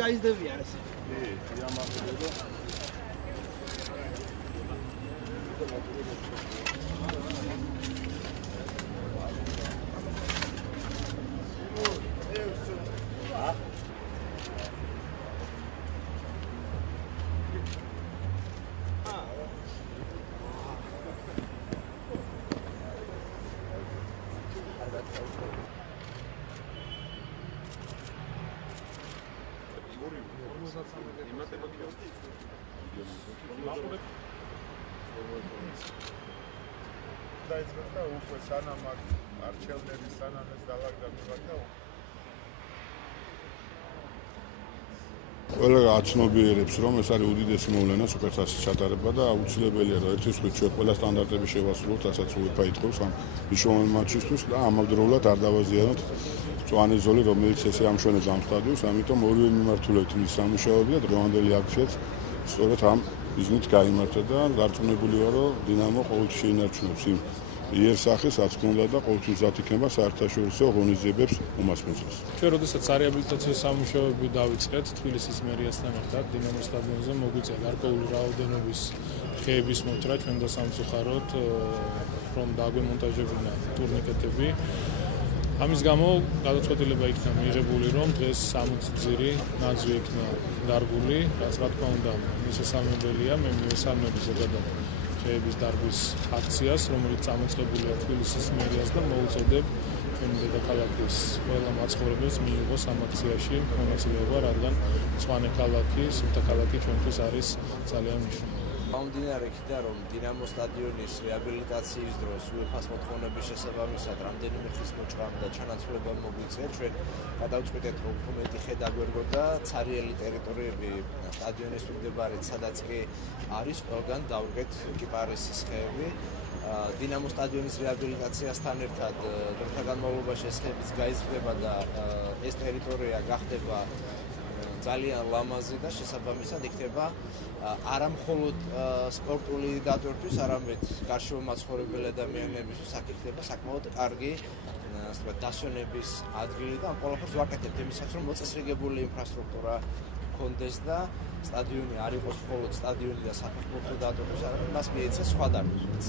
გაიზრდებიან ესე. დაიწყება უკვე სანამ არჩევნების სანამ ეს დალაგდა ყველა აცნობიერებს რომ ეს არის უდიდესი მოვლენა სუპერთასის ჩატარება და აუცილებელია რომ ერთის ხვით ჩვენ ყველა სტანდარტები შევასრულოთ, რასაც UEFA ითხოვს ამ მნიშვნელოვან მატჩისთვის და ამავდროულად არ დავაზიანოთ მწვანე ზოლი, რომელიც ესე ამშვენებს ამ სტადიონს, ამიტომ ორივე მიმართულებით მის სამუშაოები და დღევანდელი აქციაც სწორედ ამ მიზნით გაიმართა და დარწმუნებული ვარ, რომ დინამო ყოველთვის შეინარჩუნებს იმ იერსახეს, რაც ჰქონდა და ყოველთვის მზად იქნება საერთაშორისო ღონისძიებებს უმასპინძლოს. ჩვენ როდესაც რეაბილიტაციო სამუშაოები დავიწყეთ თბილისის მერიასთან ერთად დინამოს სტადიონზე მოგვიწია გარკვეული რაოდენობის ხეების მოჭრა ჩვენ და სამწუხაროდ რომ დაგვემონტაჟებინა ტურნიკეტები. ამის გამო გადაწყვეტილება იქნა მიღებული, რომ დღეს 60 ძირი ნაძვი იქნა დარგული, რაც რა თქმა უნდა მისასალმებელია. მე მივესალმები ზოგადად ხეების დარგვის აქციას, რომელიც წამოწყებულია თბილისის მერიას და მოუწოდებ ჩვენ დედაქალაქის ყველა მაცხოვრებელს მიიღოს ამ აქციაში მონაწილეობა, რადგან მწვანე ქალაქი, სუფთა ქალაქი ჩვენთვის არის ძალიან მნიშვნელოვანი. გამომდინარე იქიდან, რომ დინამო სტადიონის რეაბილიტაციის დროს UEFA-ს მოთხოვნების შესაბამისად რამდენიმე ხის მოჭრამ და ჩანაცვლება მოგვიწია, ჩვენ გადავწყვიტეთ, რომ უფრო მეტი ხე დაგვერგოდა ცარიელი ტერიტორიები სტადიონის მიმდებარედ, სადაც კი არის ყველგან დავრგეთ კიპარისის ხეები. დინამო სტადიონის რეაბილიტაციასთან ერთად დროთა განმავლობაში ეს ხეებიც გაიზრდება და ეს ტერიტორია გახდება ძალიან ლამაზი და შესაბამისად იქნება არა მხოლოდ სპორტული დატვირთვის, არამედ გარშემო მაცხოვრებელი ადამიანებისთვის აქ იქნება საკმაოდ კარგი დასვენების ადგილი და ამ ყველაფერს ვაკეთებთ იმისათვის, რომ მოწესრიგებული ინფრასტრუქტურა ჰქონდეს და სტადიონი არ იყოს მხოლოდ სტადიონი და საფეხბურთო დატვირთვის, არამედ მას მიეცა სხვა დატვირთვაც.